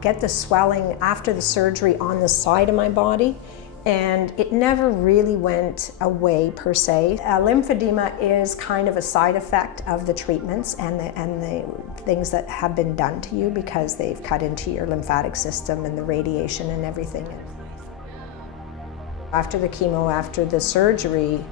get the swelling after the surgery on the side of my body, and it never really went away per se. Lymphedema is kind of a side effect of the treatments and the things that have been done to you because they've cut into your lymphatic system and the radiation and everything. After the chemo, after the surgery,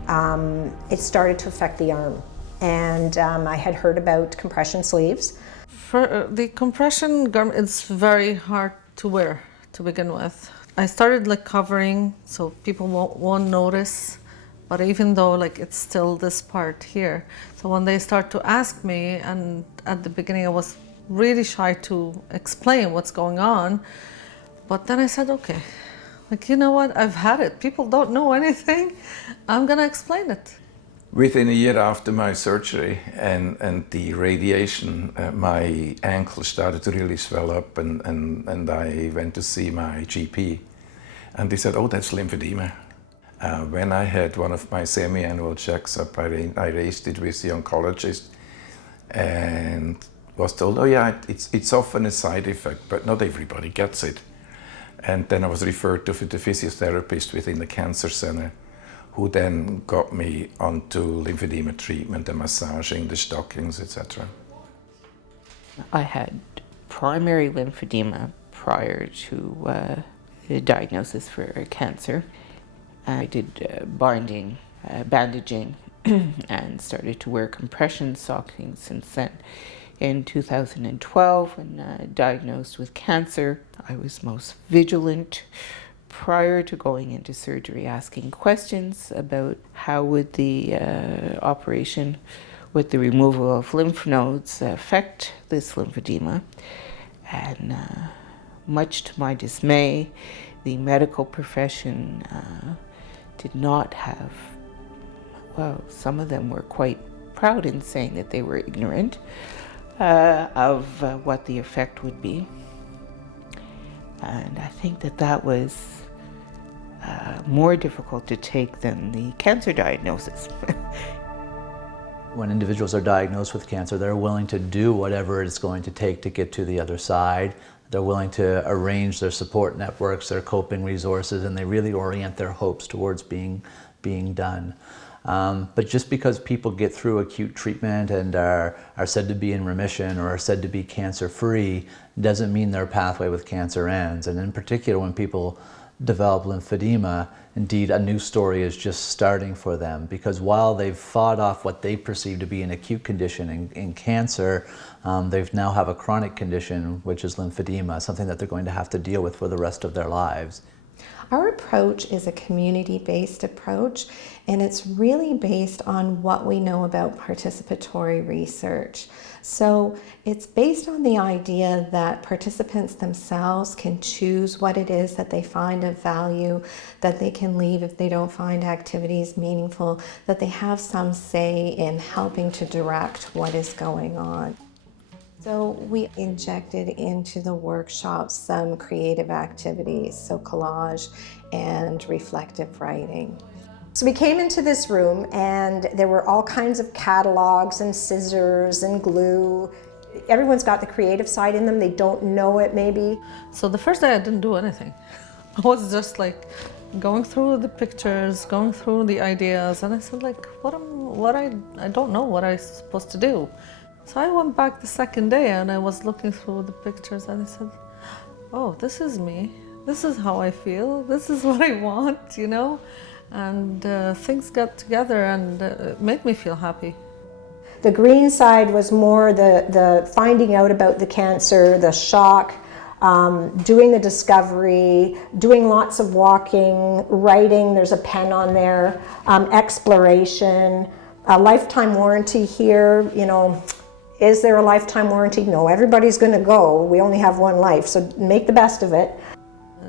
it started to affect the arm. And I had heard about compression sleeves. For the compression garment, it's very hard to wear to begin with. I started like covering so people won't notice, but even though like it's still this part here. So when they start to ask me, and at the beginning I was really shy to explain what's going on, but then I said, okay, like, you know what, I've had it. People don't know anything. I'm gonna explain it. Within a year after my surgery and the radiation, my ankle started to really swell up, and I went to see my GP. And they said, oh, that's lymphedema. When I had one of my semi-annual checks-up, I raised it with the oncologist and was told, oh yeah, it's often a side effect, but not everybody gets it. And then I was referred to the physiotherapist within the cancer center, who then got me onto lymphedema treatment, the massaging, the stockings, etc. I had primary lymphedema prior to the diagnosis for cancer. I did bandaging, and started to wear compression stockings since then. In 2012, when diagnosed with cancer, I was most vigilant prior to going into surgery, asking questions about how would the operation with the removal of lymph nodes affect this lymphedema. And much to my dismay, the medical profession did not have, well, some of them were quite proud in saying that they were ignorant of what the effect would be. And I think that was more difficult to take than the cancer diagnosis. When individuals are diagnosed with cancer, they're willing to do whatever it's going to take to get to the other side. They're willing to arrange their support networks, their coping resources, and they really orient their hopes towards being done. But just because people get through acute treatment and are said to be in remission or are said to be cancer-free doesn't mean their pathway with cancer ends. And in particular, when people develop lymphedema, indeed a new story is just starting for them, because while they've fought off what they perceive to be an acute condition in cancer, they now have a chronic condition, which is lymphedema, something that they're going to have to deal with for the rest of their lives. Our approach is a community-based approach, and it's really based on what we know about participatory research. So it's based on the idea that participants themselves can choose what it is that they find of value, that they can leave if they don't find activities meaningful, that they have some say in helping to direct what is going on. So we injected into the workshops some creative activities, so collage and reflective writing. So we came into this room and there were all kinds of catalogs and scissors and glue. Everyone's got the creative side in them, they don't know it maybe. So the first day I didn't do anything. I was just like going through the pictures, going through the ideas, and I said like, I don't know what I'm supposed to do. So I went back the second day and I was looking through the pictures and I said, oh, this is me. This is how I feel. This is what I want, you know? And things got together and it made me feel happy. The green side was more the finding out about the cancer, the shock, doing the discovery, doing lots of walking, writing, there's a pen on there, exploration, a lifetime warranty here, you know. Is there a lifetime warranty? No, everybody's going to go. We only have one life, so make the best of it.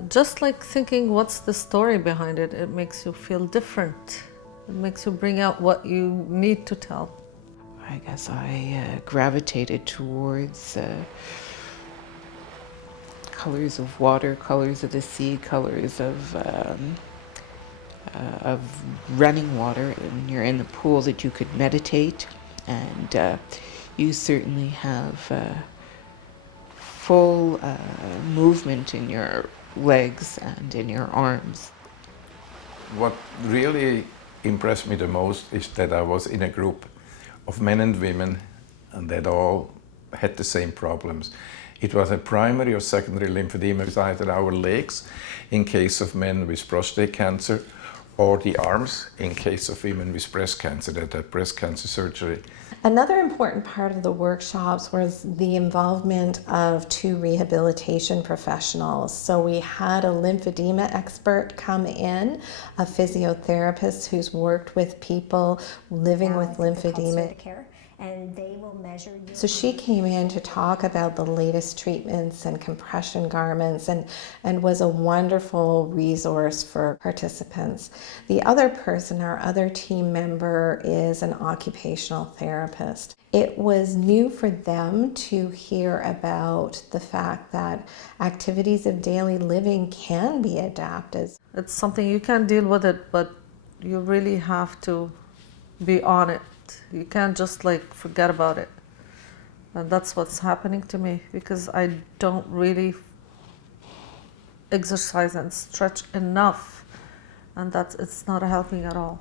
Just like thinking, what's the story behind it? It makes you feel different. It makes you bring out what you need to tell. I guess I gravitated towards colors of water, colors of the sea, colors of running water. When you're in the pool, that you could meditate, and you certainly have full movement in your legs and in your arms. What really impressed me the most is that I was in a group of men and women and that all had the same problems. It was a primary or secondary lymphedema with either our legs in case of men with prostate cancer or the arms in case of women with breast cancer that had breast cancer surgery. Another important part of the workshops was the involvement of 2 rehabilitation professionals. So we had a lymphedema expert come in, a physiotherapist who's worked with people living with lymphedema. And they will measure you. So she came in to talk about the latest treatments and compression garments and was a wonderful resource for participants. The other person, our other team member, is an occupational therapist. It was new for them to hear about the fact that activities of daily living can be adapted. It's something you can deal with it, but you really have to be on it. You can't just like forget about it. And that's what's happening to me because I don't really exercise and stretch enough, and it's not helping at all.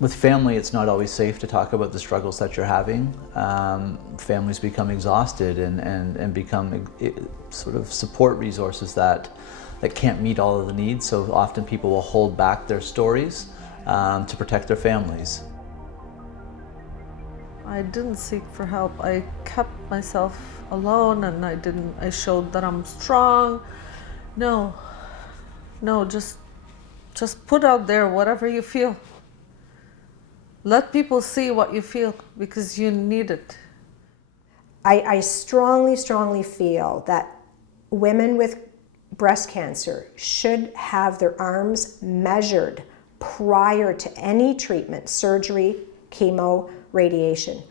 With family, it's not always safe to talk about the struggles that you're having. Families become exhausted and become sort of support resources that can't meet all of the needs. So often people will hold back their stories to protect their families. I didn't seek for help. I kept myself alone and I showed that I'm strong. No, just put out there whatever you feel. Let people see what you feel because you need it. I strongly feel that women with breast cancer should have their arms measured prior to any treatment, surgery, chemo, radiation.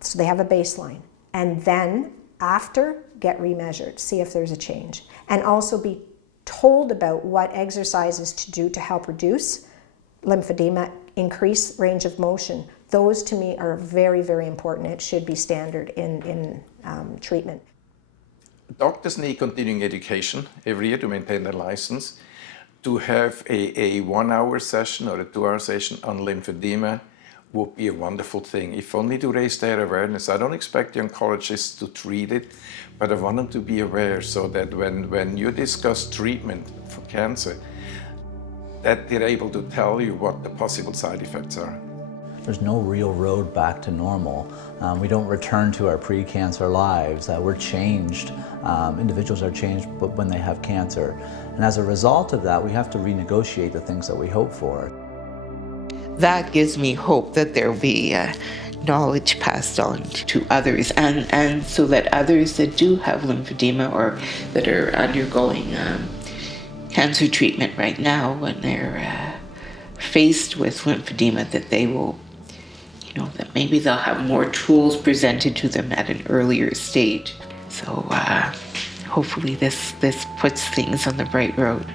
So they have a baseline. And then after, get remeasured, see if there's a change. And also be told about what exercises to do to help reduce lymphedema, increase range of motion. Those to me are very, very important. It should be standard in treatment. Doctors need continuing education every year to maintain their license. To have a 1-hour session or a 2-hour session on lymphedema would be a wonderful thing, if only to raise their awareness. I don't expect the oncologists to treat it, but I want them to be aware so that when you discuss treatment for cancer, that they're able to tell you what the possible side effects are. There's no real road back to normal. We don't return to our pre-cancer lives. We're changed. Individuals are changed when they have cancer. And as a result of that, we have to renegotiate the things that we hope for. That gives me hope that there will be knowledge passed on to others, and so that others that do have lymphedema or that are undergoing cancer treatment right now, when they're faced with lymphedema, that they will, that maybe they'll have more tools presented to them at an earlier stage. So hopefully this puts things on the right road.